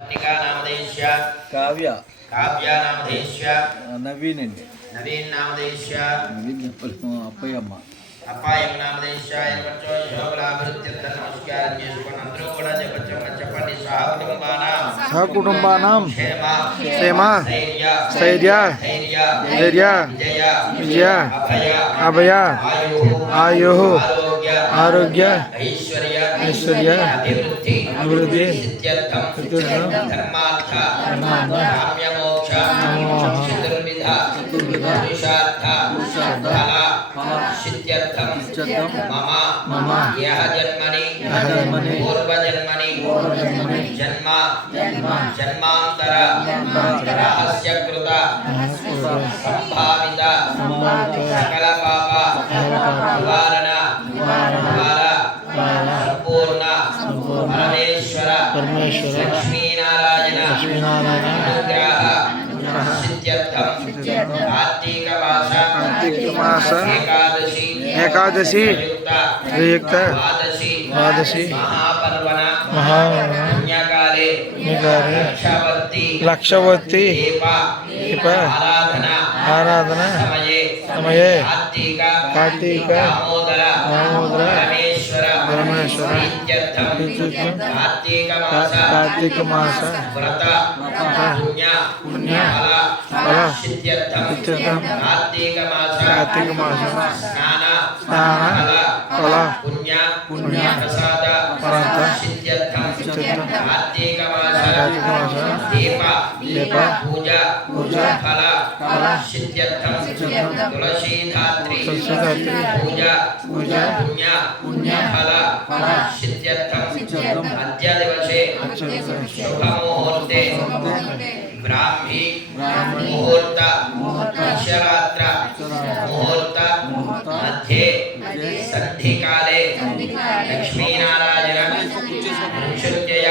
नामधेयस्य काव्य नामधेयस्य नवीन नामधेयस्य अप्पय्यम्म अप्पायम नामधेयस्य एवंचो योगलाभिरुच्यर्थ नमस्कारण्य सुपनंद्रोगुण जपचमचपनि सहकुटुंबानां क्षेम स्थैर्य धैर्य विजय अभय आयुः आरोग्य ऐश्वर्य अभिवृद्धि धर्मार्थ काम्यमोक्ष चतुर्विध पुरुषार्थ फल सिद्ध्यर्थं मम यह जन्मनि पूर्वजन्मनि जन्मांतर रहस्यकृत संभावित सकल पाप निवारण संपूर्ण परमेश्वर लक्ष्मीनारायण अनुग्रह सिद्ध्यर्थं कार्तिक मास एकादशी प्रयुक्त द्वादशी महापुण्यकाले लक्षवर्ती दीप आराधना समये कार्तिक दामोदर परमेश्वर कार्तिक मास व्रत पुण्य फल सिद्ध्यर्थं कार्तिक मास स्नान फल पुण्य प्रसाद सिद्ध्यर्थं कार्तिक मास दीप पूजा फल सिद्ध्यर्थं तुलसीधात्री पूजा पुण्य फल सिद्ध्यर्थं अद्य दिवसे शुभ मुहूर्ते ब्राह्मी मुहूर्त अक्षरात्र मुहूर्त मध्ये संधिकाले लक्ष्मीनारायण मुंशुत्यय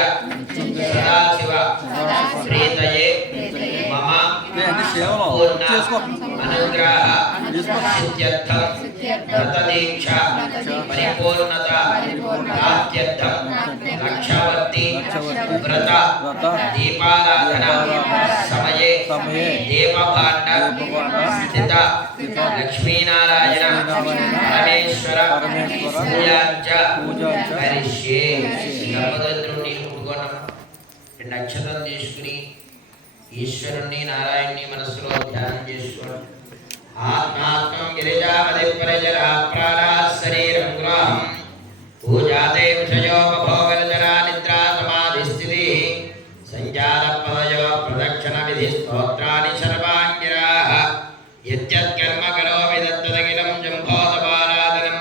सदाशिव प्रीतये मम पूर्ण अनुग्रह सिद्ध्यर्थं व्रतदीक्षा परिपूर्णता प्राप्त्यर्थं लक्षवर्ती व्रत दीपाराधना समये देवभाण्ड स्थित लक्ष्मीनारायण परमेश्वर पूजांच करिष्ये దంపతులని ఒప్పుకోవడం రెండు అక్షతలు తీసుకుని ఈశ్వరుణ్ణి నారాయణ్ణి మనసులో ధ్యానం చేసుకోవడం ఆత్మాత్మం గిరిజామది పరిజర ప్రాణా శరీరం గ్రహం పూజాతే విషయోపభోగరచనా నిద్రా సమాధి స్థితి సంజాత పదయో ప్రదక్షిణ విధి స్తోత్రాన్ని సర్వాంగిరాః యత్యత్కర్మ కరోమి తత్తదఖిలం జంభోదపారాధనం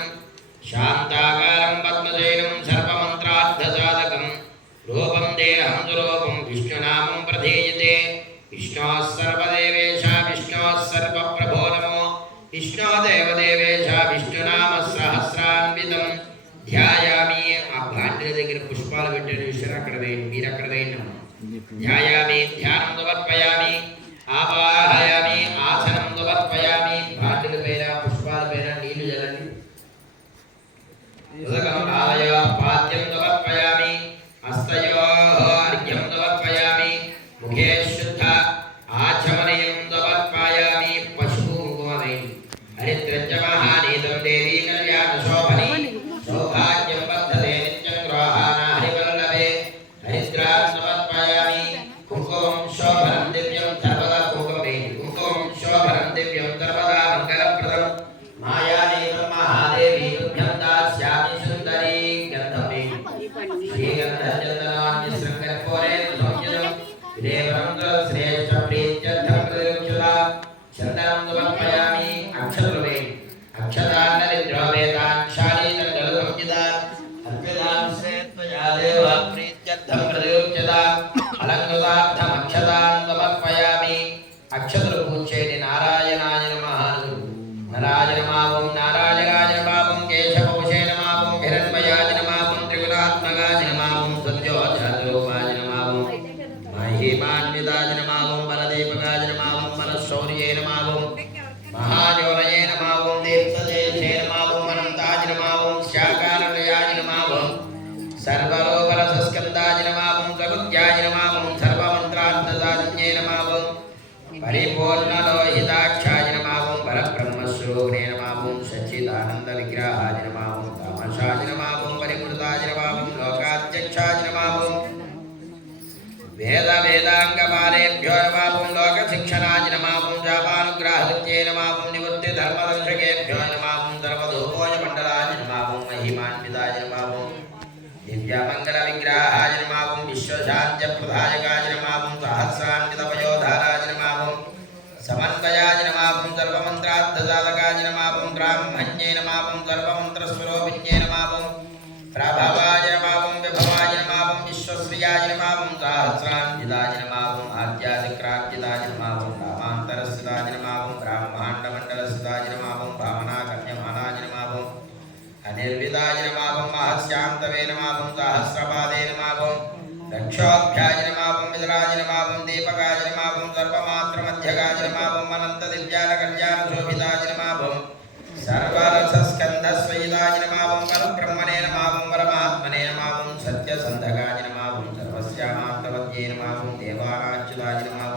శాంతాకారం పద్మశయనం సర్వమంత్రార్థసాధకం రూపం దేహం స్వరూపం విష్ణునామం ప్రధీయతే విష్ణోః సర్వదేవేశ విష్ణోః సర్వప్రభో నమో విష్ణో దేవదేవేశ విష్ణునామ సహస్రాన్వితం ధ్యాయామి. ఆ భాండ్య దగ్గర పుష్పాలు పెట్టిన విషయం అక్కడ వేయండి, మీరు అక్కడ వేయండి. ధ్యాయామి ధ్యానం సమర్పయామి ఆవాహయామి ఆసనం సమర్పయామి. భాండ్యుల పైన పుష్పాల పైన నీళ్లు జల్లండి. పాద్యం సమర్పయామి హస్తయోః అర్ఘ్యం సమర్పయామి ముఖే శుద్ధ ఆచమనయం సమర్పయామి. పశువు కుంకుమవేయండి. హరిద్రంచ మహానీతం దేవీ కళ్యాణ శోభని సౌభాగ్యం వర్ధతే నిత్యం గృహాణ హరివల్లభే. హరిద్రాం సమర్పయామి కుంకుమం శోభనం దివ్యం సర్వదా కుంకుమం వేయండి. కుంకుమం శోభనం దివ్యం సర్వదా మంగళప్రదం. మాయానీతం మహాదేవి తుభ్యం దాస్యామి సుందరీ గంధం వేయండి. శ్రీగంధచందనాన్య శృంగర్పూరేణ సంయుతం విదేవరం శ్రేష్ఠ ప్రీత్యర్థం ప్రయోక్షుదా. చందనం సమర్పయామి అక్షతలు వేయండి. అక్షతాన్నరిద్రోవేదాన్ శాలీతం సంయుతాన్ అర్పితాన్ శ్రేత్వయా దేవ ప్రీత్యర్థం ప్రయోక్షుదా. అలంకృతార్థం అక్షతాన్ సమర్పయామి. అక్షతలు పూజేయండి. నారాయణాయ నమః. నారాయణ మావం నారాయణాయ నమః. కేశవభూషే నమః. హిరణ్మయాయ నమః. త్రిగుణాత్మకాయ నమః. సత్యోజాతరూపాయ నమః. మహిమాన్వితాయ నమః. బలదీపకాయ నమః. బలశౌర్యే నమః. మహాయోనయే నమః. దీప్తదేశే నమః. అనంతాయ నమః. శాకాలయాయ నమః. సర్వలోకరసస్కందాయ నమః. సగుజ్యాయ నమః. వేద వేదాంగపాలేభ్యో నమః లోకశిక్షణాయ నమః జాపానుగ్రహవిద్యే నమః నివృత్తి ధర్మదర్శకేభ్యో నమః సర్వధూపోజ మండలాయ నమః మహిమాన్వితాయ నమః దివ్యమంగళ విగ్రహాయ నమః విశ్వశాంత్యప్రదాయకాయ నమః సహస్రాన్వితపయోధారాయ నమః సమన్వయాయ నమః సర్వమంత్రార్థసాధకాయ నమః బ్రాహ్మణ్యే నమః సర్వమంత్రస్వరూపిణ్యే నమః ప్రభవాయ నమః విభవాయ నమః విశ్వశ్రియాయ నమః సహస్రాన్వితాయ నమః ఆద్యాదిక్రాంతిదాయ నమః రామాంతరస్థితాయ నమః బ్రహ్మాండమండలస్థితాయ నమః భావనాకన్యమానాయ నమః అనిర్విదాయ నమః మహస్యాంతవే నమః సహస్రపాదే నమః దక్షోభ్యాయ నమః విదరాయ నమః దీపకాయ నమః సర్వమాత్రమధ్యగాయ నమః అనంత దివ్యాల కళ్యాణ శోభితాయ నమః సర్వరసస్కంధస్వయిదాయ నమః పరబ్రహ్మణే నమః పరమాత్మనే నమః సత్యసంధగాయ నమః సర్వస్యామాంతవద్యే నమః దేవానాచ్యుతాయ నమః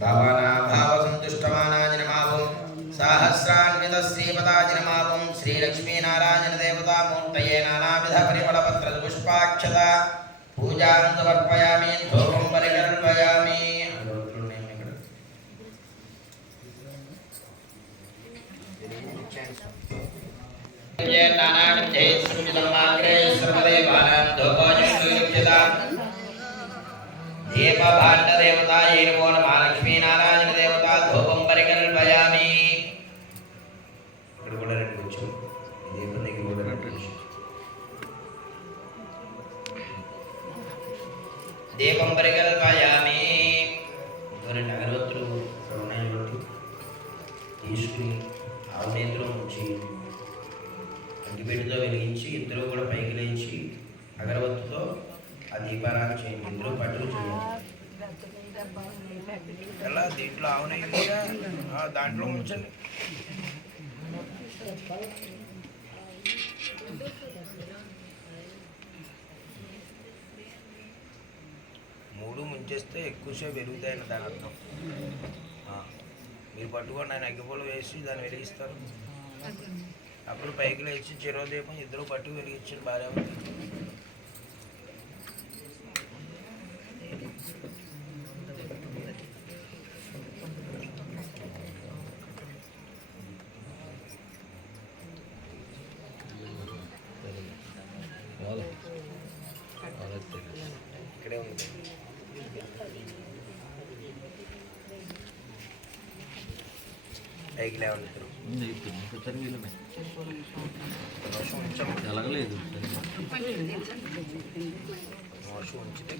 భావనాభావసంతుష్టమానాయ నమః సహస్రాన్విత శ్రీపదాయ నమః శ్రీలక్ష్మీనారాయణ దేవతామూర్తయే నానావిధ పరిమళపత్ర పుష్పాక్షత పూజాం సమర్పయామి ధూపం పరికల్పయామి. దీపభాండదేవతాయై నమో నమః లక్ష్మీనారాయణ దేవత ధూపం పరికల్పయామి. ఇక్కడ కూడా రెండు కొంచెం దీపం దగ్గర కూడా రెండు దీపం పరికల్పయామి. రెండు అగరవత్తులు ఉన్నాయి తీసుకుని ఆవు నేతిలో ఉంచి అగ్గిపెట్టితో వెలిగించి ఇద్దరు కూడా పైకి లేచి అగరవత్తుతో ఆ దీపారాధన చేయండి. ఇద్దరు పట్టులు చేయండి. ఎలా దీంట్లో ఆవు నెయ్యి దాంట్లో ఉంచండి. మూడు ముంచేస్తే ఎక్కువసేపు వెలుగుతాయని దాని అర్థం. మీరు పట్టుకొని ఆయన అగ్గిపొలు వేసి దాన్ని వెలిగిస్తారు. అప్పుడు పైకి లేచి చెరో దీపం ఇద్దరు పట్టుకు వెలిగించారు. బాగా ఉంది. ఇక్కడే ఉంది. పైకి లేవండి. ఎలాగలేదు వర్షం ఉంచితే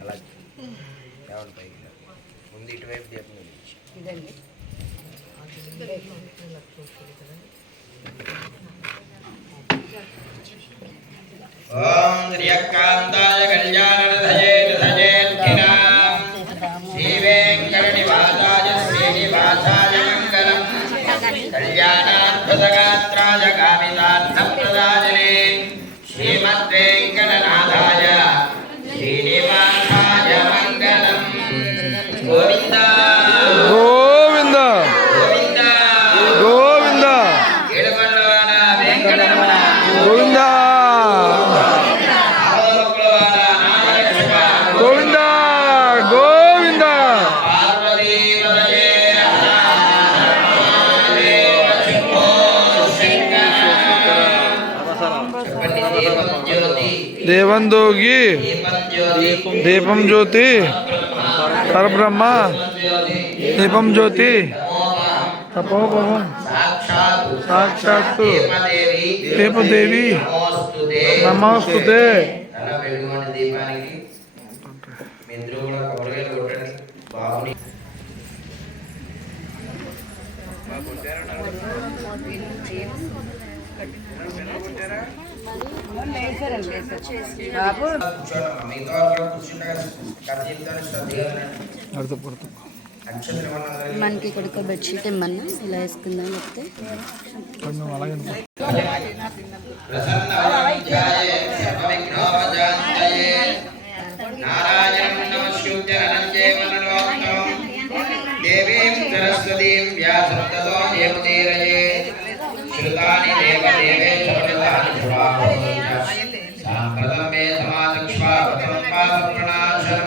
అలా లేవండి. పైకి ముందు ఇటువైపు దీపం వెలిగించి ఓం శ్రీయకాంతాయ కళ్యాణరథయే రథయేర్ధినాం శ్రీవేంకటనివాసాయ శ్రీనివాసాయ మంగళం కళ్యాణాద్భుతగాత్రాయ కామితార్థప్రదాయనే శ్రీమద్వేంకటనాథాయ శ్రీనివాసాయ మంగళం. గోవింద గోవింద గోవింద గోవింద ఏడుకొండలవాడ వెంకటరమణ గోవింద గోవింద గోవింద దేవందోగి దీపం జ్యోతి పరబ్రహ్మ దీపం జ్యోతి తపోభవం సాక్షాత్తు దీపదేవి నమోస్తుతే. దీపానికి మీ ఇద్దరు కూడా కొబ్బరికాయలు కొట్టండి. బాగుని మనకి ఇక్కడ ఒక బెడ్షీట్ ఇమ్మన్నా ఇలా వేసుకుందాం. లేకపోతే నారాయణ దేవీం సరస్వతీం వ్యాసం తతో జయముదీరయే శ్రుతాని దేవదేవేశ ప్రదాని శుభాభూయ సాంప్రదం మే సమాచక్ష్వాపతం పాపప్రణాశనం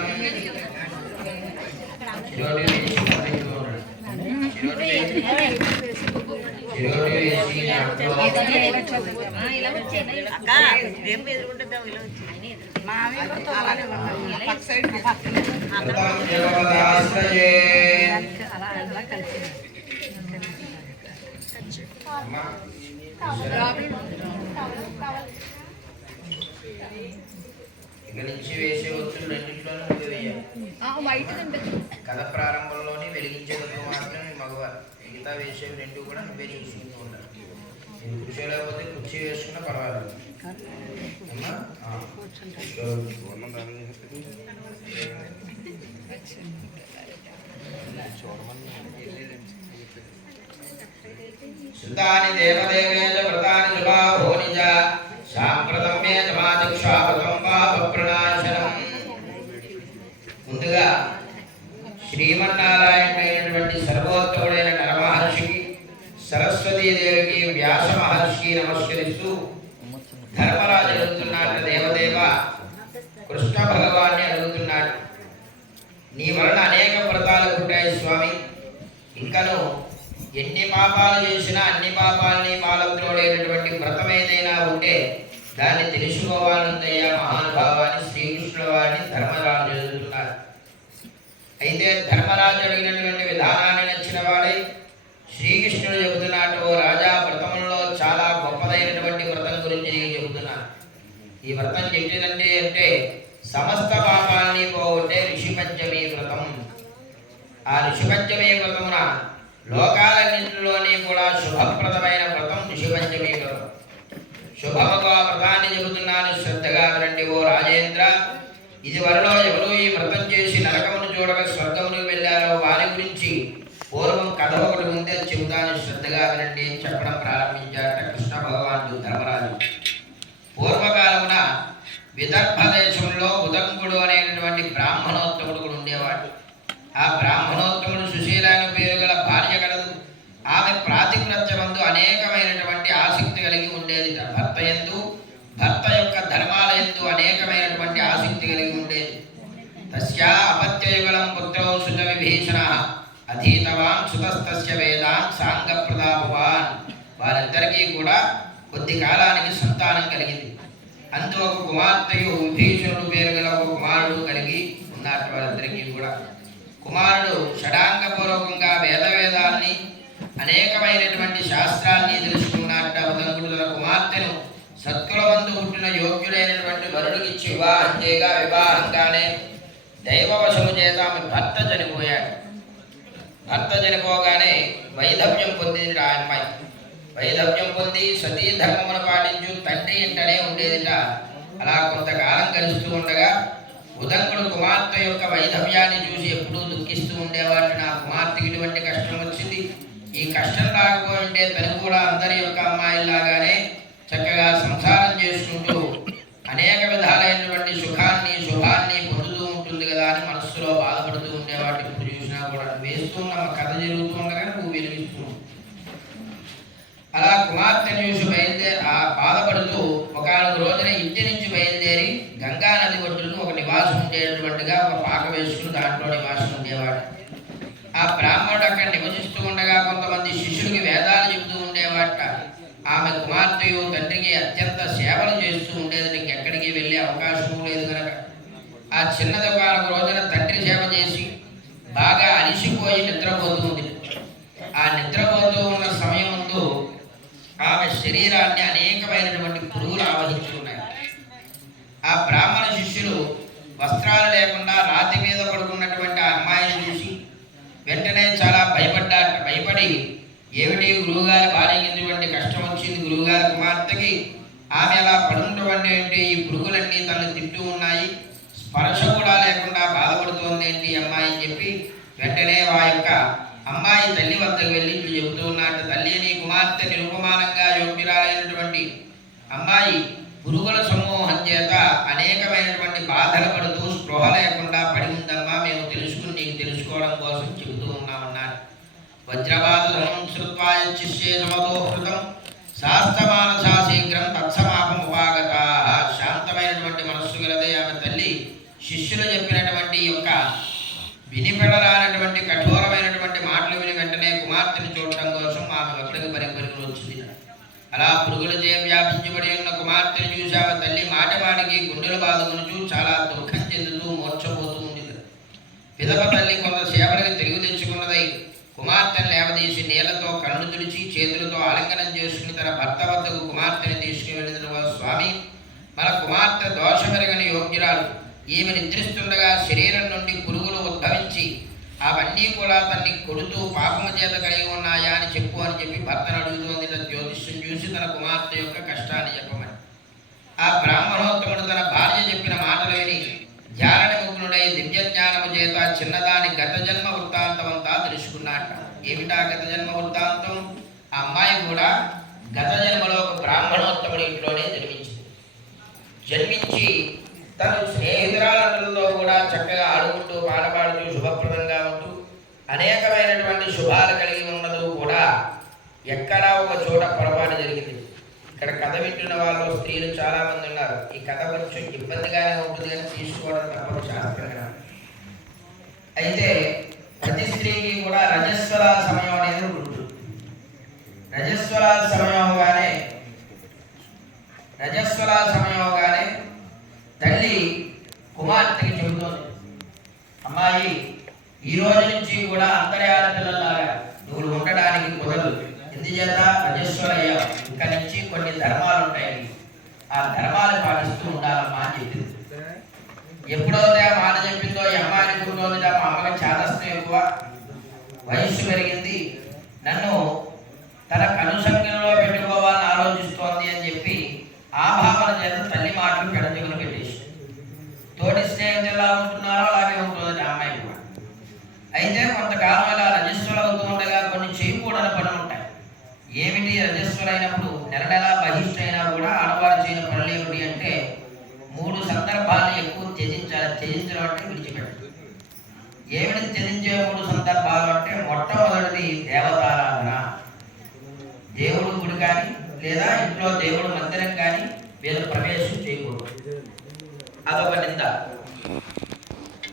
ఇక నుంచి వేసే ఒత్తులు రెండింటిలోనూ వేయాలి. కథ ప్రారంభంలోనే వెలిగించేటప్పుడు మాత్రమే మగవారు, మిగతా వేసేవి రెండు కూడా నువ్వే చూసుకుంటూ ఉండాలి. నేను కూర్చో లేకపోతే కుర్చీ వేసుకున్నా పర్వాలేదు. శృతాని దేవదేవేశ వ్రతాని శుభాభోనిజ సాంప్రదం మే సమాచక్ష్వాపతం పాపప్రణాశనం. ముందుగా శ్రీమన్నారాయణుడైనటువంటి సర్వోత్తముడైన నరమహర్షికి, సరస్వతీదేవికి, వ్యాస మహర్షికి నమస్కరిస్తూ ధర్మరాజు అడుగుతున్నాడు, దేవదేవ కృష్ణ భగవాన్ని అడుగుతున్నాడు, నీ వలన అనేక వ్రతాలు ఉంటాయి స్వామి, ఇంకను ఎన్ని పాపాలు చేసినా అన్ని పాపాలని పాలద్రోడైనటువంటి వ్రతం ఏదైనా ఉంటే దాన్ని తెలుసుకోవాలన్నయ్యా మహానుభావాన్ని శ్రీకృష్ణుల వారిని ధర్మరాజు అడుగుతున్నారు. అయితే ధర్మరాజు అడిగినటువంటి విధానాన్ని నచ్చిన వాడే శ్రీకృష్ణుడు చెబుతున్నాడు, ఓ రాజా, వ్రతంలో చాలా గొప్పదైనటువంటి వ్రతం గురించి నేను చెబుతున్నాను. ఈ వ్రతం చెప్పేదంటే అంటే సమస్త పాపాలని పోగొట్టే ఋషిపంచమి వ్రతం. ఆ ఋషిపంచమి వ్రతమున లోకాలన్నింటిలోని కూడా శుభప్రదమైన వ్రతం ఋషిపంచమి వ్రతం. శుభముగా వ్రతాన్ని చెబుతున్నాను, శ్రద్ధగా వినండి ఓ రాజేంద్ర. ఇది వరలో ఎవరు ఈ వ్రతం చేసి నరకమును చూడక స్వర్గమును వెళ్ళారో వారి గురించి పూర్వం కథ ఒకటి ఉంటే చెబుతాను, శ్రద్ధగా వినండి చెప్పడం ప్రారంభించారట కృష్ణ భగవానుడు ధర్మరాజు. పూర్వకాలమున విదర్భ దేశంలో ఉదంకుడు అనేటువంటి బ్రాహ్మణోత్తముడు కూడా ఉండేవాడు. ఆ బ్రాహ్మణోత్తముడు సుశీల అనే పేరు గల భార్య కలదు. ఆమె ప్రాతిపత్యమందు అనేకమైనటువంటి ఆసక్తి కలిగి ఉండేది. భర్త యందు, భర్త యొక్క ధర్మాల యందు అనేకమైనటువంటి ఆసక్తి కలిగి ఉండేది. తస్యా అపత్యయుగలం పుత్రో సుత విభీషణ అధీతవాన్ సుతస్తస్య వేదాన్ సాంగ ప్రతాపవాన్. వారిద్దరికీ కూడా కొద్ది కాలానికి సంతానం కలిగింది. అందు ఒక కుమార్తెయు విభీషణుడు పేరు గల ఒక కుమారుడు కలిగి ఉన్నట్టు వారిద్దరికీ కూడా. కుమారుడు షడాంగపూర్వకంగా వేదాల్ని అనేకమైనటువంటి శాస్త్రాన్ని తెలుసుకున్నట్ట. ఉదంకుడు తన కుమార్తెను సత్కులమందు పుట్టిన యోగ్యుడైనటువంటి వరుడికిచ్చి వివాహం చేయగా వివాహంగానే దైవవశము చేత ఆమె భర్త చనిపోయాడు. భర్త చనిపోగానే వైధవ్యం పొందింది ఆ అమ్మాయి. వైధవ్యం పొంది సతీ ధర్మమును పాటించు తండ్రి ఇంటనే ఉండేదిట. అలా కొంతకాలం గడుస్తూ ఉండగా ఉదంకుడు కుమార్తె యొక్క వైధవ్యాన్ని చూసి ఎప్పుడూ దుఃఖిస్తూ ఉండేవాడు. నా కుమార్తెకి ఇటువంటి కష్టం వచ్చింది, ఈ కష్టం రాకపోయింటే తను కూడా అందరి యొక్క అమ్మాయిలాగానే చక్కగా సంసారం చేసుకుంటూ అనేక విధాలైనటువంటి సుఖాన్ని శుభాన్ని పొందుతూ ఉంటుంది కదా అని మనస్సులో బాధపడుతూ ఉండేవాడు. ఎప్పుడు చూసినా కూడా వేస్తున్న కథ జరుగుతూ ఉండగా నువ్వు వెలిగిస్తూ. అలా కుమార్తెను చూసి బాధపడుతూ ఒకనొక రోజున ఇంటి నుంచి బయలుదేరి గంగా నది ఒడ్డును ఒక నివాసం ఉండేటటువంటిగా ఒక పాక వేసుకుని దాంట్లో నివాసం ఉండేవాడు. ఆ బ్రాహ్మణుడు అక్కడ నివసిస్తూ ఉండగా కొంతమంది శిష్యుడికి వేదాలు చెబుతూ ఉండేవాట. ఆమె కుమార్తెయు తండ్రికి అత్యంత సేవలు చేస్తూ ఉండేది. ఇంకెక్కడికి వెళ్ళే అవకాశం లేదు కనుక ఆ చిన్నది ఒక రోజున తండ్రి సేవ చేసి బాగా అలిసిపోయి నిద్రపోతూ ఉంది. ఆ నిద్రపోతూ ఉన్న సమయం ముందు ఆమె శరీరాన్ని అనేకమైనటువంటి పురుగులు ఆవహించుకున్నాయి. ఆ బ్రాహ్మణ శిష్యులు వస్త్రాలు లేకుండా రాతి మీద పడుకున్నటువంటి ఆ అమ్మాయిని చూసి వెంటనే చాలా భయపడ్డారు. భయపడి ఏమిటి గురువుగారి భార్యకి ఇటువంటి కష్టం వచ్చింది, గురువుగారి కుమార్తెకి ఆమె అలా పడున్నటువంటి ఏంటి, ఈ పురుగులన్నీ తనను తింటూ ఉన్నాయి, స్పర్శ కూడా లేకుండా బాధపడుతోంది ఏంటి అమ్మాయి అని చెప్పి వెంటనే ఆ యొక్క అమ్మాయి తల్లి వద్దకు వెళ్ళి ఇట్లు చెబుతూ ఉన్నట్టు, తల్లి నీ కుమార్తె నిరుపమానంగా యోగ్యురాలైనటువంటి అమ్మాయి పురుగుల సమూహం చేత అనేకమైనటువంటి బాధలు పడుతూ స్పృహ లేకుండా పడి ఉందమ్మా, మేము తెలుసుకుని నీకు తెలుసుకోవడం కోసం చెబుతూ ఉన్నామన్నాడు. వజ్రపాదం శ్రుత్వా యచ్చిష్యే సమదోహృతం శాస్తమానసా శీఘ్రం తత్సమాపముపాగత. శాంతమైనటువంటి మనస్సు గలదే ఆమె తల్లి శిష్యులు చెప్పినటువంటి యొక్క వినిపెడరానటువంటి కఠోరమైనటువంటి మాటలు విని వెంటనే కుమార్తెను చూడటం కోసం ఆమె వద్దకు పరిపరికి వచ్చింది. అలా పురుగులచే వ్యాపించబడి ఉన్న కుమార్తెను చూసి ఆమె తల్లి మాటమాటికి గుండెలు బాదుకునుచు చాలా దుఃఖం చెందుతూ మోర్చపోతూ ఉంది. పిదప తల్లి కొంతసేపటికి తిరిగి తెచ్చుకున్నదై కుమార్తెను లేవదీసి నీళ్లతో కళ్ళు తుడిచి చేతులతో ఆలింగనం చేసుకుని తన భర్త వద్దకు కుమార్తెను తీసుకువెళ్ళిన స్వామి, మన కుమార్తె దోషమెరగని యోగ్యురాలు. ఈమె నిద్రిస్తుండగా శరీరం నుండి పురుగులు ఉద్భవించి అవన్నీ కూడా తన్ని కొడుతూ పాపము చేత కలిగి ఉన్నాయా అని చెప్పు అని చెప్పి భర్తను అడుగుతోంది. జ్యోతిష్యం చూసి తన కుమార్తె యొక్క కష్టాన్ని చెప్పమని. ఆ బ్రాహ్మణోత్తముడు తన భార్య చెప్పిన మాటలు విని ధ్యాననిమగ్నుడై దివ్య జ్ఞానము చేత చిన్నదాని గత జన్మ వృత్తాంతమంతా తెలుసుకున్నాట. ఏమిటా గత జన్మ వృత్తాంతం? ఆ అమ్మాయి కూడా గత జన్మలో ఒక బ్రాహ్మణోత్తముడి ఇంట్లోనే జన్మించి తన స్నేహితురాలతో కూడా చక్కగా ఆడుకుంటూ పాడపాడుతూ శుభప్రదంగా ఉంటూ అనేకమైనటువంటి శుభాలు కలిగి ఉన్నదు కూడా ఎక్కడా ఒక చోట పొరపాటు జరిగింది. ఇక్కడ కథ వింటున్న వాళ్ళు స్త్రీలు చాలా మంది ఉన్నారు. ఈ కథ కొంచెం ఇబ్బందిగానే ఉంటుంది అని తీసుకోవడం తప్పదు శాస్త్రంగా. అయితే ప్రతి స్త్రీకి కూడా రజస్వర సమయం అనేది ఉంటుంది. రజస్వర సమయంగానే తల్లి కుమార్తెకి చెబుతోంది, అమ్మాయి ఈ రోజు నుంచి కూడా అంతర్యాల పిల్లలాగా నువ్వు ఉండడానికి కుదరదు. ఎందుచేత రజస్వరయ్య ఇక నుంచి కొన్ని ధర్మాలు ఉంటాయి, ఆ ధర్మాలు పాటిస్తూ ఉండాలమ్మా అని చెప్పింది. ఎప్పుడైతే ఆ మాట చెప్పిందో ఈ అమ్మాయి అనుకుంటోంది, మా అమ్మకి చాదస్తం ఎక్కువ, వయస్సు పెరిగింది, నన్ను తన కనుసంఖ్యలో పెట్టుకోవాలని ఆలోచిస్తోంది అని చెప్పి ఆ భావన చేత తల్లి మాటలు పెడజగులు పెట్టేసి తోటి స్నేహితులు ఎలా ఉంటున్నారో అలాగే ఉంటుంది ఆ అమ్మాయి కూడా. అయితే కొంతకాలం ఇలా రజస్వర అవుతూ ఉండగా కొన్ని చేయకూడని పనులు ఉంటాయి. ఏమిటి రజస్వర అయినప్పుడు నెల నెల బహిష్టైనా కూడా ఆడవారు చేయని పనులు ఏమిటి అంటే 3 సందర్భాలు ఎక్కువ త్యజించడం అంటే విడిచిపెట్టదు. ఏమిటి త్యజించే 3 సందర్భాలు అంటే మొట్టమొదటిది దేవతారాధన. దేవుడు గుడి కానీ లేదా ఇంట్లో దేవుడు మందిరం కానీ వీళ్ళు ప్రవేశం చేయకూడదు, అదొక నింద.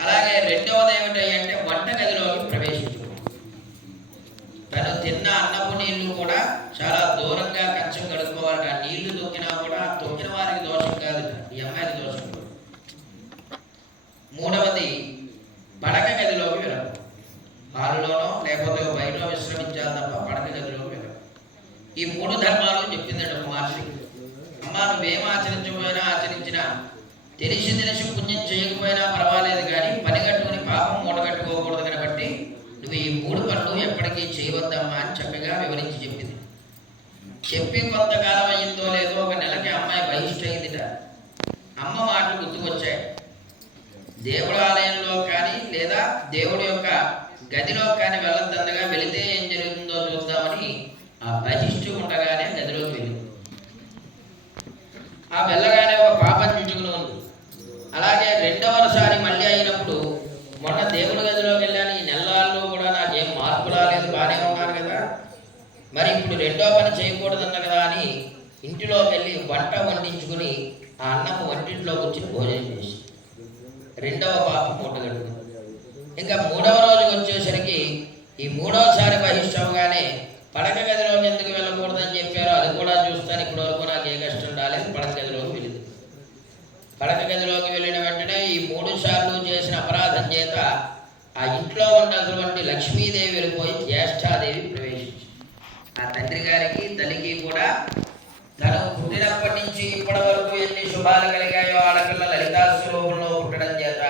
అలాగే రెండవది ఏమిటి అంటే వంటగదిలోకి ప్రవేశించకూడదు. తను తిన్న అన్నపు నీళ్లు కూడా చాలా దూరంగా కంచం కడుక్కోవాలి. ఆ నీళ్లు తొక్కినా కూడా తొక్కిన వారికి దోషం కాదు, ఈ అమ్మాయికి దోషం కూడా. మూడవది పడక గదిలోకి వెళ్ళదు. హాలులోనో లేకపోతే బయట విశ్రమించాలి తప్ప పడక గదిలోకి వెళ్ళదు. ఈ 3 ధర్మాలు చెప్పిందండి కుమార్తె. అమ్మ నువ్వేం ఆచరించకపోయినా ఆచరించినా తెలిసి పుణ్యం చేయకపోయినా పర్వాలేదు, కానీ పని కట్టుకుని పాపం మూటగట్టుకోకూడదు. కాబట్టి నువ్వు ఈ 3 పనులు ఎప్పటికీ చేయవద్దమ్మా అని చక్కగా వివరించి చెప్పింది. చెప్పి కొంతకాలం అయ్యిందో లేదో ఒక నెలకి అమ్మాయి బహిష్టయిందిట. అమ్మ మాటలు గుర్తుకొచ్చాయి. దేవుడు ఆలయంలో కానీ లేదా దేవుడి యొక్క గదిలో కానీ వెళ్ళొద్దన్నగా వెళితే ఏం జరుగుతుందో చూద్దామని ఆ బహిష్టు ఉండగానే గదిలోకి వెళ్ళింది. ఆ వెళ్ళగానే ఒక పాపం చుట్టుకుని ఉంది. అలాగే రెండవసారి మళ్ళీ అయినప్పుడు మొన్న దేవుడి గదిలోకి వెళ్ళాను, ఈ నెలల్లో కూడా నాకేం మార్పు రాలేదు, బాగానే ఉన్నాను కదా, మరి ఇప్పుడు రెండో పని చేయకూడదన్న కదా అని ఇంటిలోకి వెళ్ళి వంట వండించుకుని ఆ అన్నము వంటింట్లో కూర్చుని భోజనం చేసి రెండవ పాపం మూటగట్టుకుంది. ఇంకా 3వ రోజుకి వచ్చేసరికి ఈ 3వసారి బహిష్టంగానే పడక గదిలోకి ఎందుకు వెళ్ళకూడదని చెప్పారో అది కూడా చూస్తాను, ఇప్పటి వరకు నాకు ఏ కష్టం రాలేదు. పడక గదిలోకి వెళ్ళింది. పడక గదిలోకి వెళ్ళిన వెంటనే ఈ 3 సార్లు చేసిన అపరాధం చేత ఆ ఇంట్లో ఉన్నటువంటి లక్ష్మీదేవి వెళ్ళిపోయి జ్యేష్ఠాదేవి ప్రవేశించి ఆ తండ్రి గారికి తల్లికి కూడా తను పుట్టినప్పటి నుంచి ఇప్పటి వరకు ఎన్ని శుభాలు కలిగాయో ఆడపిల్ల లలితా స్వరూపంలో పుట్టడం చేత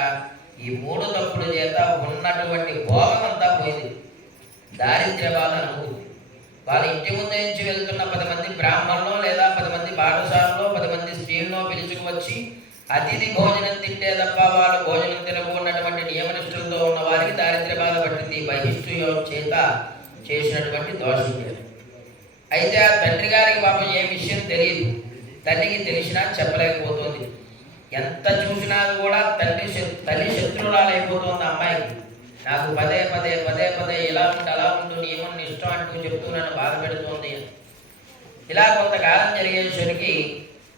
ఈ 3 తప్పుల చేత ఉన్నటువంటి భోగం అంతా పోయింది. దారిద్ర్య బాధ అనుకుంది. వాళ్ళ ఇంటి ముందు నుంచి వెళ్తున్న 10 మంది బ్రాహ్మణులు లేదా 10 మంది బాటసారులో 10 మంది స్త్రీలను పిలుచుకు వచ్చి అతిథి భోజనం తింటే తప్ప వాళ్ళు భోజనం తినకున్నటువంటి నియమనిష్ఠులతో ఉన్న వారికి దారిద్ర్య బాధ పట్టింది. బహిష్టు చేత చేసినటువంటి దోషం. అయితే ఆ తండ్రి గారికి పాపం ఏ విషయం తెలియదు, తల్లికి తెలిసినా చెప్పలేకపోతుంది. ఎంత చూసినా కూడా తల్లి శత్రువురాలైపోతుంది అమ్మాయికి. నాకు పదే పదే ఇలా ఉండు అలా ఉండు నియమం ఇష్టం అంటూ చెప్తూ నన్ను బాధ పెడుతోంది. ఇలా కొంతకాలం జరిగేసరికి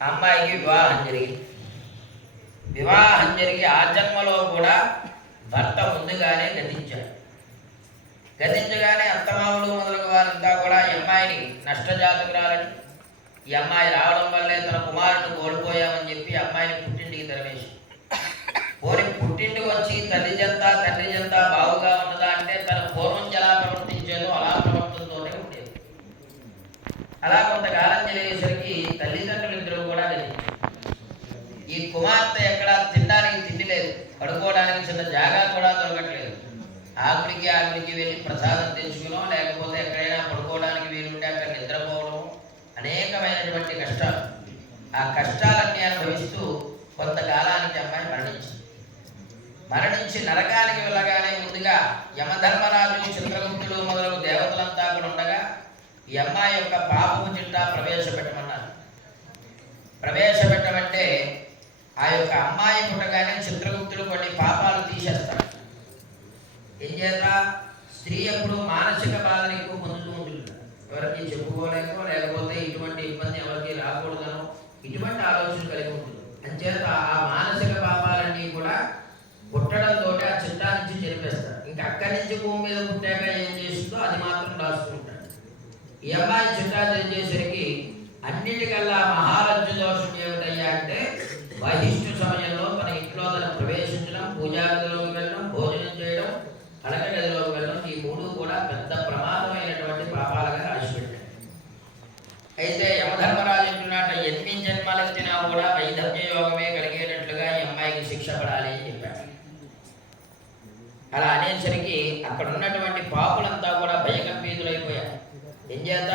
అమ్మాయికి వివాహం జరిగింది. వివాహం జరిగి ఆ జన్మలో కూడా భర్త ముందుగానే గతించాడు. గతించగానే అత్తమామలు మొదలగు వారంతా కూడా ఈ అమ్మాయిని నష్టజాతకురాలని, ఈ అమ్మాయి రావడం వల్లే తన కుమారుని కోల్పోయామని చెప్పి అమ్మాయిని పుట్టింటికి తరవేసి, పోని పుట్టింటికి వచ్చి తండ్రి చెంత బావుగా ఉన్నదా అంటే తన పూర్వం ఎలా ప్రవర్తించేదో అలా ప్రవర్తనతోనే ఉండేది. అలా కొంతకాలం జరిగేసరికి తల్లిదండ్రులు ఇద్దరు కూడా గతించారు. ఈ కుమార్తె ఎక్కడ తినడానికి తిండి లేదు, పడుకోవడానికి చిన్న జాగా కూడా దొరకట్లేదు. ఆకుడికి వెళ్ళి ప్రసాదం తెచ్చుకునో లేకపోతే ఎక్కడైనా పడుకోవడానికి వీలుంటే అక్కడ నిద్రపోవడం, అనేకమైనటువంటి కష్టాలు. ఆ కష్టాలన్నీ అనుభవిస్తూ కొంతకాలానికి అమ్మాయి మరణించి నరకానికి వెళ్ళగానే ముందుగా యమధర్మరాజు, చిత్రగుప్తుడు మొదలగు దేవతలంతా కూడా ఉండగా ఈ అమ్మాయి యొక్క పాపము చిట్టా ప్రవేశపెట్టమన్నారు. ప్రవేశపెట్టమంటే ఆ యొక్క అమ్మాయి పుట్టగానే చిత్రగుప్తుడు కొన్ని పాపాలు తీసేస్తాడు. ఏం చేత స్త్రీ ఎప్పుడు మానసిక బాధను ఎక్కువ పొందుతూ ఉంటుంది. ఎవరికి చెప్పుకోలేకో లేకపోతే ఇటువంటి ఇబ్బంది ఎవరికి రాకూడదనో ఇటువంటి ఆలోచన కలిగి ఉంటుంది. అంచేత ఆ మానసిక పాపాలన్నీ కూడా పుట్టడంతో ఆ చిట్టా నుంచి చెరిపేస్తారు. ఇంకా అక్కడి నుంచి భూమి మీద పుట్టాక ఏం చేస్తుందో అది మాత్రం రాసుకుంటాడు. ఈ అమ్మాయి చిట్టా తెరిచేసరికి అన్నిటికల్లా మహారజ్జు దోషం ఏమిటయ్యా అంటే వహిష్ఠు సమయంలో మన ఇంట్లో తను ప్రవేశించడం, పూజా గదిలోకి వెళ్ళడం, భోజనం చేయడం, అడక గదిలోకి వెళ్ళడం, ఈ మూడు కూడా పెద్ద ప్రమాదమైనటువంటి పాపాలుగా రాసిపెట్టాడు. అయితే యమధర్మరాజు అంటున్నట్టు ఎన్ని జన్మలెత్తినా కూడా వైధవ్య యోగమే కలిగేటట్లుగా ఈ అమ్మాయికి శిక్ష పడాలి అని చెప్పాడు. అలా అనేసరికి అక్కడ ఉన్నటువంటి పాపులంతా కూడా భయకంపీతులైపోయారు. ఏం చేత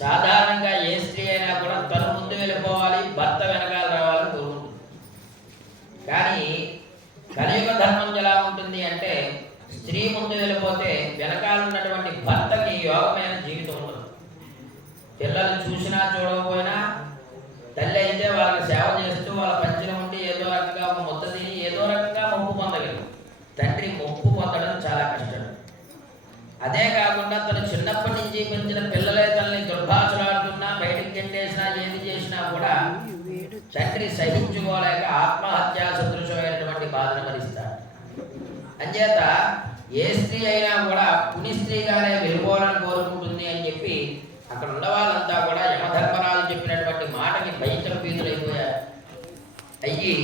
సాధారణంగా ఏ స్త్రీ అయినా కూడా తను ముందు వెళ్ళిపోవాలి, భర్త వెనకాల రావాలని కోరుకుంటుంది. కానీ కలియుగ ధర్మం ఎలా ఉంటుంది అంటే స్త్రీ ముందు వెళ్ళిపోతే వెనకాల ఉన్నటువంటి భర్తకి యోగమైన జీవితం ఉండదు. పిల్లలు చూసినా చూడకపోయినా తల్లి అయితే వాళ్ళకి సేవ చేస్తూ వాళ్ళ పంచన ఉండి ఏదో రకంగా ఒక ముద్ద తిని ఏదో రకంగా మొప్పు పొందగలరు. తండ్రి మొప్పు పొందడం చాలా కష్టం. అదే కాకుండా తను చిన్నప్పటి నుంచి పెంచిన పిల్లలే తనని దుర్భాషలాడుతున్నా, బయటకు గెంటేసినా, ఏది చేసినా కూడా తండ్రి సహించుకోలేక ఆత్మహత్యా సదృశమైనటువంటి బాధను భరిస్తాడు. అంచేత ఏ స్త్రీ అయినా కూడా పుని స్త్రీగానే వెళ్ళిపోవాలని కోరుకుంటుంది అని చెప్పి అక్కడ ఉన్న వాళ్ళంతా కూడా యమధర్మరాజు చెప్పినటువంటి మాటకి భయకంపీతులైపోయారు. అయ్యి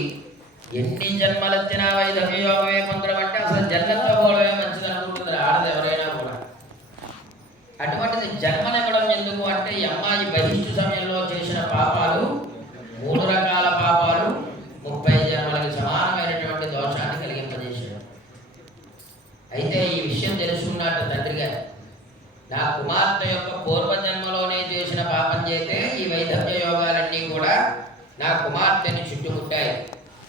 ఎన్ని జన్మలెత్తినా వైధవ్యయోగమే పొందడం అంటే అసలు జన్మతో పోవడమే మంచిది అనుకుంటుంది ఆడది ఎవరైనా కూడా. అటువంటిది జన్మనివ్వడం ఎందుకు అంటే ఈ అమ్మాయి బహిష్టు సమయంలో చేసిన పాపాలు 3 రకాల పాపాలు 30 జన్మలకు సమానమైనటువంటి దోషాన్ని కలిగింపజేశాడు. అయితే ఈ విషయం తెలుసుకున్నట్టు తండ్రి గారు, నా కుమార్తె యొక్క పూర్వజన్మలోనే చేసిన పాపం చేస్తే ఈ వైధవ్య యోగాలన్నీ కూడా నా కుమార్తెని చుట్టుముట్టాయి.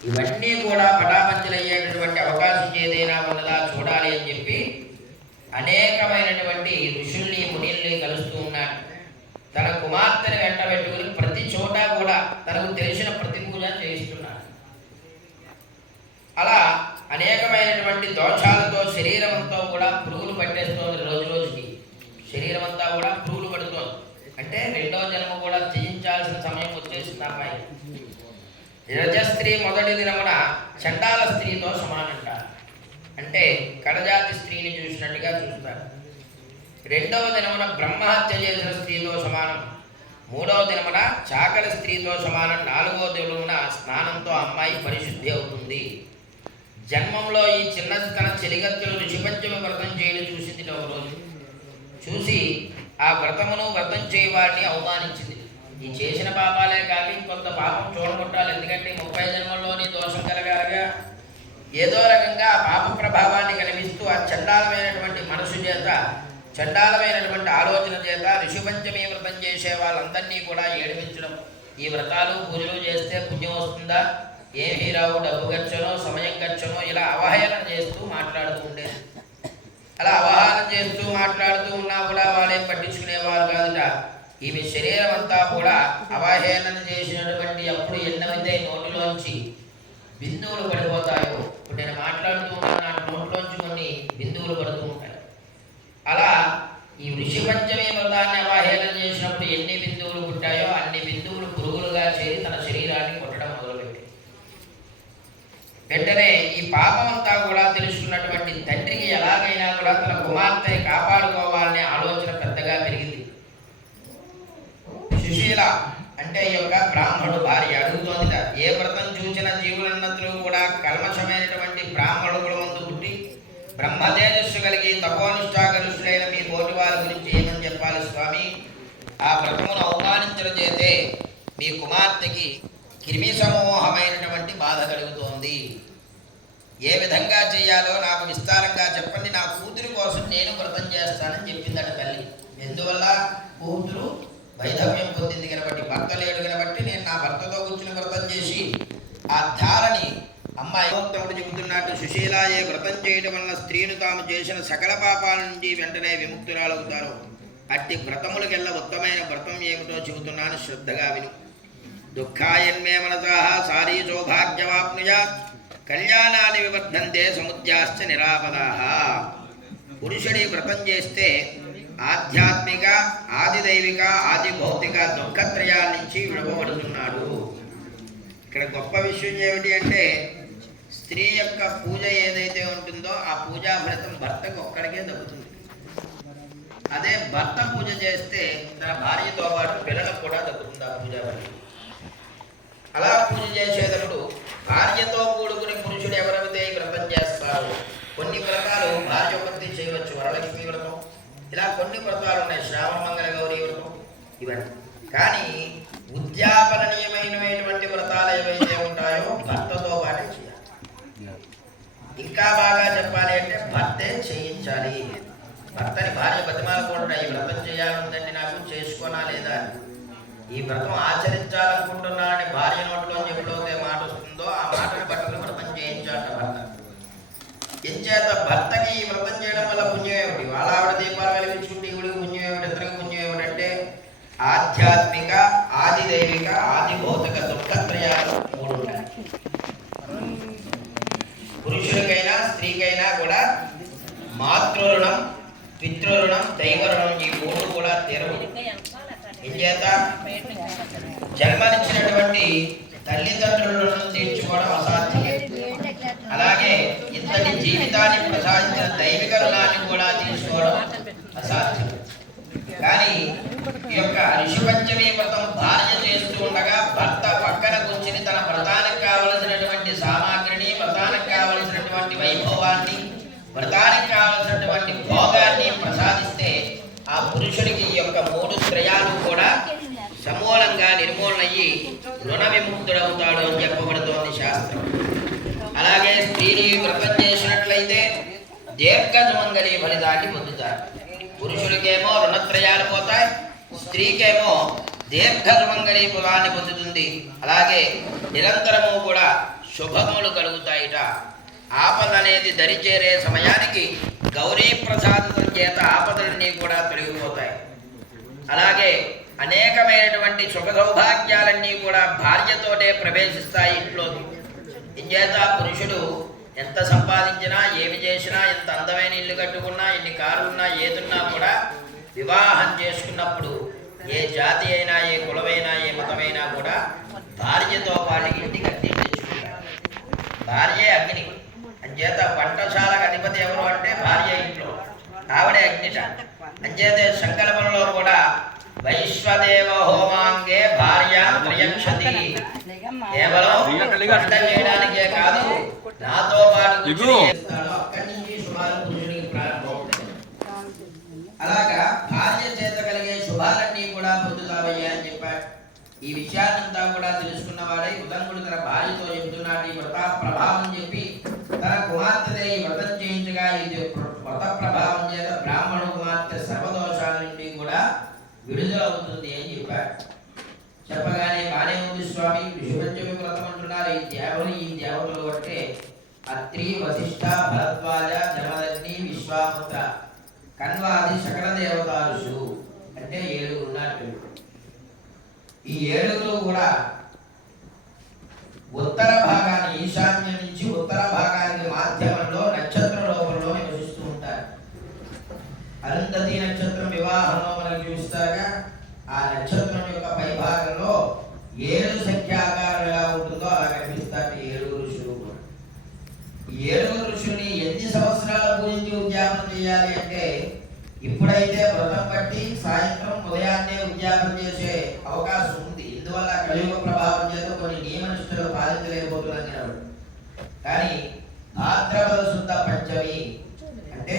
ఇవన్నీ కూడా పటాపంచలయ్యేటటువంటి అవకాశం ఏదైనా ఉన్నదా చూడాలి అని చెప్పి అనేకమైనటువంటి ఋషుల్ని, మునిల్ని కలుస్తూ ఉన్నాడు. తన కుమార్తెని వెంట పెట్టుకుని ప్రతి చోట కూడా తనకు తెలిసిన ప్రతి పూజ చేయిస్తున్నాడు. అలా అనేకమైనటువంటి దోషాలతో శరీరం అంతా కూడా పురుగులు పట్టేస్తోంది. రోజు రోజుకి శరీరం అంతా కూడా పురుగులు పడుతోంది. అంటే 2వ జన్మ కూడా త్యజించాల్సిన సమయం వచ్చేసింది అమ్మాయి. రజస్త్రీ మొదటి దినమున చండాల స్త్రీతో సమానంటారు. అంటే కడజాతి స్త్రీని చూసినట్టుగా చూస్తారు. 2వ దినమున బ్రహ్మహత్య చేసిన స్త్రీతో సమానం. 3వ దినమున చాకలి స్త్రీతో సమానం. 4వ దినమున స్నానంతో అమ్మాయి పరిశుద్ధి అవుతుంది. జన్మంలో ఈ చిన్న తన చెలిగత్తులు ఋషిపంచమ వ్రతం చేయడం చూసింది. ఒక రోజు చూసి ఆ వ్రతం చేయ వారిని అవమానించింది. ఈ చేసిన పాపాలే కాక ఇంకొంత పాపం చూడగొట్టాలి. ఎందుకంటే 30 జన్మల్లోని దోషం కలగాలిగా. ఏదో రకంగా ఆ పాప ప్రభావాన్ని కనిపిస్తూ ఆ చండాలమైనటువంటి మనసు చేత, చండాలమైనటువంటి ఆలోచన చేత ఋషిపంచమి వ్రతం చేసే వాళ్ళందరినీ కూడా ఏడిపించడం. ఈ వ్రతాలు పూజలు చేస్తే పుణ్యం వస్తుందా, ఏమీ రావు, డబ్బు ఖర్చునో సమయం ఖర్చునో, ఇలా అవహేళన చేస్తూ మాట్లాడుతూ ఉండేది. అలా అవహేళన చేస్తూ మాట్లాడుతూ ఉన్నా కూడా వాళ్ళేం పట్టించుకునేవారు కాదుట. ఈమె శరీరం అంతా కూడా అవహేళన చేసినటువంటి అప్పుడు ఎన్నైతే నోటిలోంచి బిందువులు పడిపోతాయో, ఇప్పుడు నేను మాట్లాడుతూ ఉన్న నోట్లోంచి కొన్ని బిందువులు పడుతూ ఉంటాయి. అలా ఈ ఋషి పంచమి వ్రతాన్ని అవహేళన చేసినప్పుడు ఎన్ని బిందువులు పుట్టాయో అన్ని బిందువులు పురుగులుగా చేరి తన శరీరాన్ని కొట్టడం మొదలుపెట్టి వెంటనే ఈ పాపం అంతా కూడా తెలుసుకున్నటువంటి తండ్రికి ఎలాగైనా కూడా తన కుమార్తెని కాపాడుకోవాలనే ఆలోచన పెద్దగా పెరిగింది. సుశీల అంటే ఈ యొక్క బ్రాహ్మణుడు భార్య అడుగుతోందిట, ఏ వ్రతం చూసిన జీవులన్నతులు కూడా కల్మషమైనటువంటి బ్రాహ్మణుల ముందు పుట్టి బ్రహ్మతేజస్సు కలిగి తపోనిష్టాగరుష్ఠులైన మీ బోటి వారి గురించి ఏమని చెప్పాలి స్వామి? ఆ వ్రతమును అవమానించడం చేతే మీ కుమార్తెకి క్రిమి సమూహమైనటువంటి బాధ కలుగుతోంది. ఏ విధంగా చేయాలో నాకు విస్తారంగా చెప్పండి, నా కూతురి కోసం నేను వ్రతం చేస్తానని చెప్పిందట తల్లి. ఎందువల్ల? కూతురు వైధవ్యం పొందింది కనబట్టి, భర్త లేడు కనబట్టి నేను నా భర్తతో కూర్చుని వ్రతం చేసి ఆ ధారని అమ్మాయి భక్తుడు చెబుతున్నట్టు సుశీల ఏ వ్రతం చేయడం వల్ల స్త్రీలు తాము చేసిన సకల పాపాల నుంచి వెంటనే విముక్తురాలవుతారు. అట్టి వ్రతములకెల్లా ఉత్తమైన వ్రతం ఏమిటో చెబుతున్నాను, శ్రద్ధగా విను. దుఃఖాయన్మే మనసః సారీ సౌభాగ్యవాప్నుయాత్ కళ్యాణాన్ని వివర్ధంతే సముద్యాశ్చ నిరాపదాః. పురుషుడి వ్రతం చేస్తే ఆధ్యాత్మిక, ఆదిదైవిక, ఆది భౌతిక దుఃఖత్రయాల నుంచి విడవబడుతున్నాడు. ఇక్కడ గొప్ప విషయం ఏమిటి అంటే స్త్రీ యొక్క పూజ ఏదైతే ఉంటుందో ఆ పూజా ఫలితం భర్తకు ఒక్కడికే దక్కుతుంది. అదే భర్త పూజ చేస్తే తన భార్యతో పాటు పిల్లలకు కూడా దక్కుతుంది ఆ పూజా ఫలితం. అలా పూజ చేసేటప్పుడు భార్యతో కూడుకుని పురుషుడు ఎవరైతే వ్రతం చేస్తారో, కొన్ని వ్రతాలు భార్య ఒకటి చేయవచ్చు, వరలక్ష్మి వ్రతం, ఇలా కొన్ని వ్రతాలు ఉన్నాయి, శ్రావణ మంగళ గౌరీ వ్రతం ఇవన్నీ. కానీ ఉద్యాపనీయమైనటువంటి వ్రతాలు ఏవైతే ఉంటాయో భర్తతో పాటే చేయాలి. ఇంకా బాగా చెప్పాలి అంటే భర్తే చేయించాలి. భర్తని భార్య బతిమాలకుండా ఈ వ్రతం చేయాలంటే నాకు చేసుకోనా లేదా, ఈ వ్రతం ఆచరించాలనుకుంటున్నానని భార్య నోట్లో ఎప్పుడైతే మాట వస్తుందో ఆ మాటను పట్టుకుని వ్రతం చేయించాలట భర్త. ఎంచేత భర్తకి ఈ వ్రతం చేయడం వల్ల పుణ్యం ఏమిటి? వాళ్ళ ఆవిడ దీపాలు వెలిగించుకుంటే ఈవిడికి పుణ్యం ఏమిటి, ఇతనికి పుణ్యం ఏమిటంటే ఆధ్యాత్మిక, ఆది దైవిక, ఆది భౌతిక దుఃఖత్రయాలు మూడు ఉన్నాయి. పురుషుడికైనా స్త్రీకైనా కూడా మాతృరుణం, పితృరుణం, దైవరుణం ఈ మూడు కూడా తీరవు. ఇంచేత జన్మనిచ్చినటువంటి తల్లిదండ్రుల రుణం తీర్చుకోవడం అసాధ్యం. అలాగే ఇంతటి జీవితాన్ని ప్రసాదించిన దైవిక రుణాన్ని కూడా తీర్చుకోవడం అసాధ్యం. కానీ ఈ యొక్క ఋషి పంచమి వ్రతం భార్య చేస్తూ ఉండగా భర్త పక్కన కూర్చుని తన వ్రతానికి కావలసినటువంటి సామాగ్రిని, వ్రతానికి కావలసినటువంటి వైభవాన్ని, వ్రతానికి కావలసినటువంటి భోగాన్ని ప్రసాదిస్తే ఆ పురుషుడికి ఈ యొక్క మూడు త్రయాలు కూడా సమూలంగా నిర్మూలనయ్యి రుణ విముక్తుడవుతాడు అని చెప్పబడుతోంది శాస్త్రం. అలాగే స్త్రీని వ్రతం చేసినట్లయితే దీర్ఘ సుమంగళి ఫలితాన్ని పొందుతారు. పురుషుడికేమో రుణత్రయాలు పోతాయి, స్త్రీకేమో దీర్ఘ సుమంగళి ఫలాన్ని పొందుతుంది. అలాగే నిరంతరము కూడా శుభములు కలుగుతాయిట. ఆపద అనేది దరిచేరే సమయానికి గౌరీ ప్రసాదం చేత ఆపదలన్నీ కూడా తొలగిపోతాయి. అలాగే అనేకమైనటువంటి సుఖ సౌభాగ్యాలన్నీ కూడా భార్యతోటే ప్రవేశిస్తాయి ఇంట్లోకి. ఇంచేత పురుషుడు ఎంత సంపాదించినా, ఏమి చేసినా, ఎంత అందమైన ఇల్లు కట్టుకున్నా, ఎన్ని కారులున్నా, ఏదున్నా కూడా వివాహం చేసుకున్నప్పుడు ఏ జాతి అయినా, ఏ కులమైనా, ఏ మతమైనా కూడా భార్యతో పాటు ఇంటికి అగ్ని తెచ్చుకుంటారు. భార్యే అగ్ని. అంచేత వంటశాలకు అధిపతి ఎవరు అంటే భార్య, ఇంట్లో ఆవిడే అగ్నిట. అంచేత సంకల్పంలో కూడా వైశ్వదేవ హోమాంగే భార్య త్రయక్షతి. కేవలం వంట చేయడానికే కాదు, నాతో పాటు అక్కడి నుంచి సుమారు పురుషుడికి ప్రారంభమవుతాయి. అలాగా భార్య చేత కలిగే శుభాలన్నీ కూడా పొందుతావయ్యా అని చెప్పాడు. ఈ విషయాన్నంతా కూడా తెలుసుకున్న వాడై ఉదంకుడు తన భార్యతో చెబుతున్నాడు. ఈ వ్రత ప్రభావం చెప్పి తన కుమార్తె ఈ వ్రతం చేయించగా ఇది వ్రత ప్రభావం చేత బ్రాహ్మణ కుమార్తె సర్వదోషాల నుండి కూడా విడుదలవుతుంది అని చెప్పాడు. చెప్పగానే బానే ఉంది స్వామి, ఋషిపంచమి వ్రతం అంటున్నారు. ఈ దేవతలు అంటే అత్రి, వశిష్ఠ, భరద్వాజ, జమదగ్ని, విశ్వామిత్ర, కన్వాది సకల దేవతారుషు అంటే 7 ఉన్నట్టు. ఈ 7 కూడా ఉత్తర భాగాన్ని, ఈశాన్యం నుంచి ఉత్తర భాగానికి మాధ్యమంలో నక్షత్ర రూపంలో నివసిస్తూ ఉంటారు. అరుంధతి నక్షత్రం వివాహంలో మనకు చూపిస్తాగా ఆ నక్షత్రం యొక్క పై భాగంలో 7 సంఖ్యాకారం ఎలా ఉంటుందో అలా కనిపిస్తారు 7 ఋషులు. 7 ఋషుల్ని ఎన్ని సంవత్సరాల గురించి ఉద్యాపన చేయాలి అంటే ఇప్పుడైతే వ్రతం బట్టి సాయంత్రం ఉదయాన్నే ఉద్యాపన చేసే అవకాశం ఉంది. ఇందువల్ల కలియుగ ప్రభావం చేత కొన్ని నియమనిష్టలు పాలించలేకపోతున్నాం కాబట్టి. కానీ భాద్రపద శుద్ధ పంచమి అంటే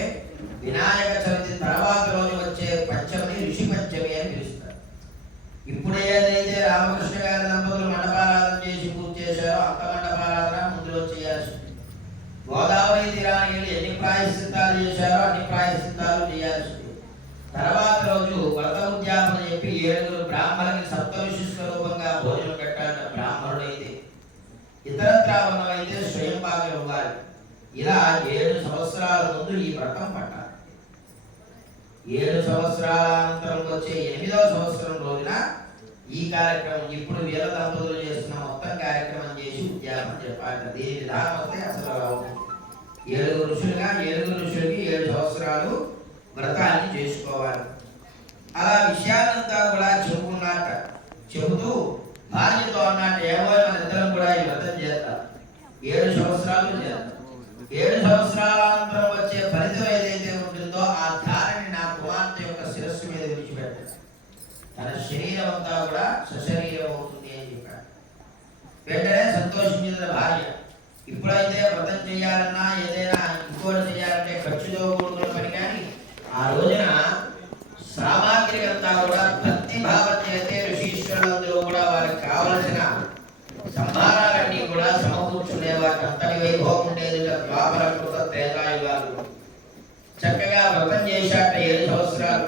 వినాయక చవితి తర్వాత రోజు వచ్చే పంచమిని ఋషి పంచమి అని పిలుస్తారు. ఇప్పుడు ఏదైతే రామకృష్ణ గారి దంపతులు మండపారాధన చేసి పూజ చేశారో అంత మండపారాధన ముందులో చేయాల్సి ఉంది. గోదావరి తీరానికి ఎన్ని ప్రాయశ్చిత్తాలు చేశారో అన్ని ప్రాయశ్చిత్తాలు చేయాల్సి ఉంది. తర్వాత రోజు వ్రత ఉద్యాపన చెప్పి 7 బ్రాహ్మణులకి సప్తఋషి స్వరూపంగా భోజనం పెట్టాలన్న బ్రాహ్మణుడైతే, ఇతరత్రా ఉన్నవైతే స్వయం భాగం ఇవ్వాలి. ఇలా 7 సంవత్సరాల ముందు ఈ వ్రతం పట్టాలి. 7 సంవత్సరాల అనంతరం వచ్చే 8వ సంవత్సరం రోజున ఈ కార్యక్రమం ఇప్పుడు వీర దంపతులు చేస్తున్న మొత్తం కార్యక్రమం చేసి ఉద్యాపన చెప్పాలి. దీని విధానం వస్తే అసలు 7 ఋషులుగా 7 ఋషులకి 7 సంవత్సరాలు వ్రతాన్ని చేసుకోవాలి. అలా విషయాలంతా కూడా చెప్పుకున్నాక చెబుతూ భార్యతో అన్నట్టు ఏమో మన ఇద్దరం కూడా ఈ వ్రతం చేస్తాం, 7 సంవత్సరాలు చేస్తాం. 7 సంవత్సరాల అనంతరం వచ్చే ఫలితం ఏదైతే ఉంటుందో ఆ ధారని నా కుమార్తె యొక్క శిరస్సు మీద విడిచిపెట్టాలి. తన శరీరం అంతా కూడా సశరీరం అవుతుంది అని చెప్పాడు. వెంటనే సంతోషించిన భార్య. ఇప్పుడైతే వ్రతం చేయాలన్నా ఏదైనా ఇంకోటి చేయాలంటే ఖర్చుతో కూడుకున్న పని, కానీ ఆ రోజున సామాగ్రి అంతా కూడా భక్తి భావం చేస్తే ఋషీశ్వరులందరూ కూడా వారికి కావలసిన సంభారాలన్నీ కూడా సమకూర్చునే వారికి అంతటి వైభవం ఉండేది. ద్వాపర కృత త్రేతాయుగాలు చక్కగా వ్రతం చేశాట 7 సంవత్సరాలు.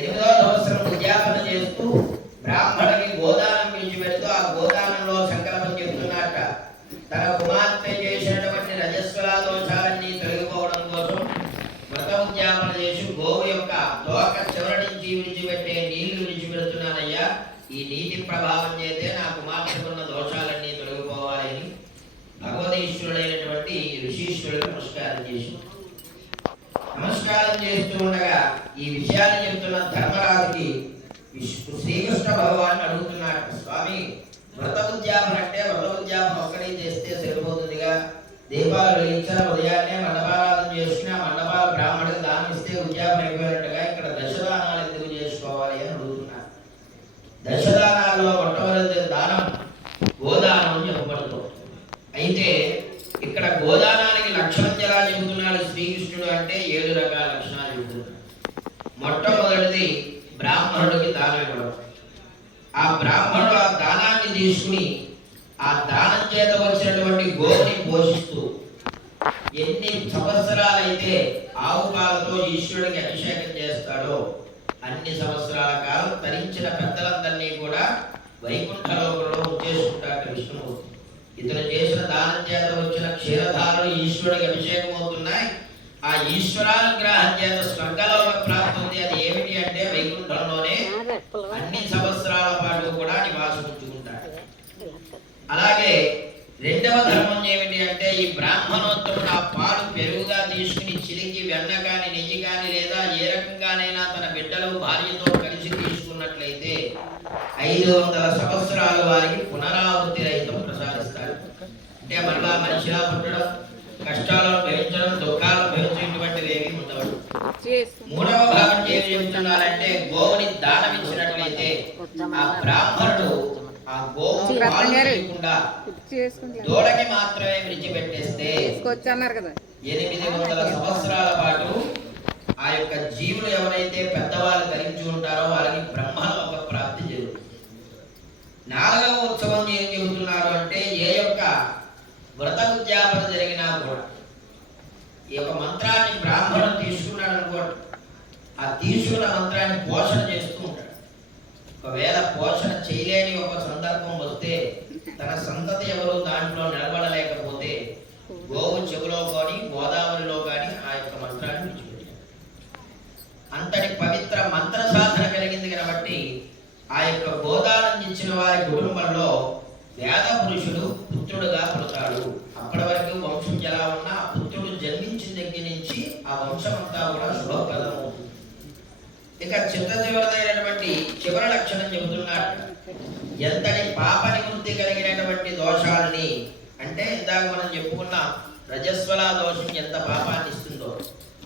8వ సంవత్సరం ఉద్యాపన చేస్తూ బ్రాహ్మణుడికి గోదానం విడిచిపెడుతూ ఆ గోదానంలో సంకల్పం చెప్తున్నట్ట. తన కుమార్తె చేసినటువంటి రజస్వల దోషాలన్నీ తొలగిపోవడం కోసం వ్రత ఉద్యాపన చేసి గోవు యొక్క తోక చివరి నుంచి విడిచిపెట్టే నీళ్లు విడిచిపెడుతున్నానయ్యా. ఈ నీటి ప్రభావం చేతే నా కుమార్తెకున్న దోషాలన్నీ తొలగిపోవాలని భగవదీశ్వరుడైనటువంటి ఋషీశ్వరుడు నమస్కారం చేసి నమస్కారం చేస్తూ ఉండగా ఈ విషయాన్ని చెప్తున్న ధర్మరాజుకి శ్రీకృష్ణ భగవాన్ అడుగుతున్నాడు, స్వామి వ్రత ఉద్యాపన అంటే వ్రత ఉద్యాపన ఒక్కడే చేస్తే సరిపోతుందిగా, దీపాలు వెలిగించాలి, ఉదయాన్నే మండపారాధన చేసుకుని ఆ మండపాల బ్రాహ్మణుడికి దానం ఇస్తే ఉద్యాపన అయిపోయినట్టుగా ఇక్కడ దశదానాలు ఎందుకు చేసుకోవాలి అని అడుగుతున్నారు. దశదానాల్లో మొట్టమొదటి దానం గోదానం అని చెప్పబడుతుంది. అయితే ఇక్కడ గోదానానికి లక్షణం ఎలా చెబుతున్నాడు శ్రీకృష్ణుడు అంటే 7 రకాల లక్షణాలు చెబుతున్నాడు. మొట్టమొదటిది బ్రాహ్మణుడికి దానం ఇవ్వడం. ఆ బ్రాహ్మణుడు ఆ దానాన్ని తీసుకుని ఆ దానం చేత వచ్చినటువంటి గోవుని పోషిస్తూ ఎన్ని సంవత్సరాలైతే ఆవు పాలతో ఈశ్వరుడికి అభిషేకం చేస్తాడో అన్ని సంవత్సరాల కాలం తరించిన పెద్దలందరినీ కూడా వైకుంఠలోకంలో ఉంచేసుకుంటాడు విష్ణుమూర్తి. ఇతను చేసిన దానం చేత వచ్చిన క్షీరధారలు ఈశ్వరుడికి అభిషేకం అవుతున్నాయి. ఆ ఈశ్వరానుగ్రహం చేత స్వర్గలోక ప్రాప్తి ఉంది. అది ఏమిటి అంటే వైకుంఠంలోనే అన్ని సంవత్సరాల పాటు కూడా నివాసం ఉంచుకుంటాడు. అలాగే రెండవ ధర్మం ఏమిటి అంటే ఈ బ్రాహ్మణోత్తముడు ఆ పాలు పెరుగుగా తీసుకుని చిలికి వెన్న కానీ నెయ్యి కానీ లేదా ఏ రకంగానైనా తన బిడ్డలు భార్యతో కలిసి తీసుకున్నట్లయితే 500 సంవత్సరాలు వారికి పునరావృత్తి రహితం ప్రసాదిస్తాడు. అంటే మరలా మనిషిలా పుట్టడం, కష్టాలను భరించడం, దుఃఖాలను భరించేటువంటివి ఏమీ ఉండవు. మూడవ భాగం ఏమి చెబుతున్నారంటే గోవుని దానమిచ్చినట్లయితే ఆ బ్రాహ్మణుడు ఆ గోవు పాలుకుండా దూడకి మాత్రమే విడిచిపెట్టేస్తే 800 సంవత్సరాల పాటు ఆ యొక్క జీవులు ఎవరైతే పెద్దవాళ్ళు ధరించి ఉంటారో వాళ్ళకి బ్రహ్మలోక ప్రాప్తి జరుగుతుంది. 4వ ఉత్సవం ఏం చెబుతున్నారు అంటే ఏ యొక్క వ్రత ఉద్యాపన జరిగినా కూడా ఈ యొక్క మంత్రాన్ని బ్రాహ్మణుడు తీసుకున్నాడు అనుకోండి, ఆ తీసుకున్న మంత్రాన్ని పోషణ చేస్తూ ఉంటాడు. ఒకవేళ పోషణ చేయలేని ఒక సందర్భం వస్తే తన సంతతి ఎవరు దాంట్లో నిలబడలేకపోతే గోవు చెవులో కానీ గోదావరిలో కానీ ఆ యొక్క మంత్రాన్ని విడిచిపెట్టాడు. అంతటి పవిత్ర మంత్ర సాధన కలిగింది కాబట్టి ఆ యొక్క గోదానం ఇచ్చిన వారి కుటుంబంలో వేద పురుషుడు పుత్రుడుగా పుడతాడు. అప్పటి వరకు వంశం ఎలా ఉన్నా పుత్రుడు జన్మించిన దగ్గర నుంచి ఆ వంశం అంతా కూడా శుభప్రదం అవుతుంది. ఇక చివరిదైనటువంటి చివరి లక్షణం చెబుతున్నాడు. ఎంతటి పాప నివృత్తి కలిగినటువంటి దోషాలని అంటే ఇందాక మనం చెప్పుకున్నాం, రజస్వల దోషం ఎంత పాపాన్ని ఇస్తుందో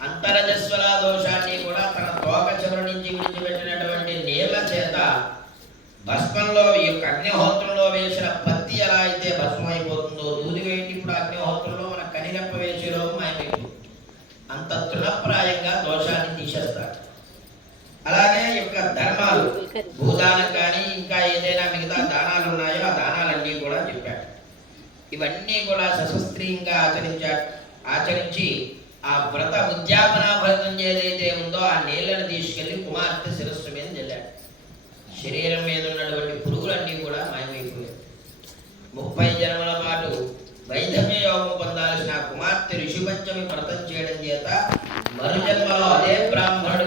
అంత రజస్వల దోషాన్ని కూడా తన తోక చివరి నుంచి విడిచిపెట్టినటువంటి నీళ్ల చేత భస్మంలో ఈ యొక్క అగ్నిహోత్రంలో వేసిన పత్తి ఎలా అయితే భస్మం అయిపోతుందో, దూది వేయండి ఇప్పుడు అగ్నిహోత్రంలో మన కనిరెప్ప వేసేలో మాయమైపోతుంది. అంత తృణప్రాయంగా దోషాన్ని తీసేస్తారు. అలాగే యొక్క ధర్మాలు, భూదానం కానీ ఇంకా ఏదైనా మిగతా దానాలు ఉన్నాయో ఆ దానాలన్నీ కూడా చెప్పాడు. ఇవన్నీ కూడా సశస్త్రీయంగా ఆచరించి ఆ వ్రత ఉద్యాపన ఫలితం ఏదైతే ఉందో ఆ నీళ్లను తీసుకెళ్లి కుమార్తె శిరస్సు మీద చల్లాడు. శరీరం మీద ఉన్నటువంటి పురుగులన్నీ కూడా మాయమైపోయాయి. 30 జన్మల పాటు వైధవ్య యోగం పొందాల్సిన కుమార్తె ఋషిపంచమి వ్రతం చేయడం చేత మరు జన్మలో అదే బ్రాహ్మణుడు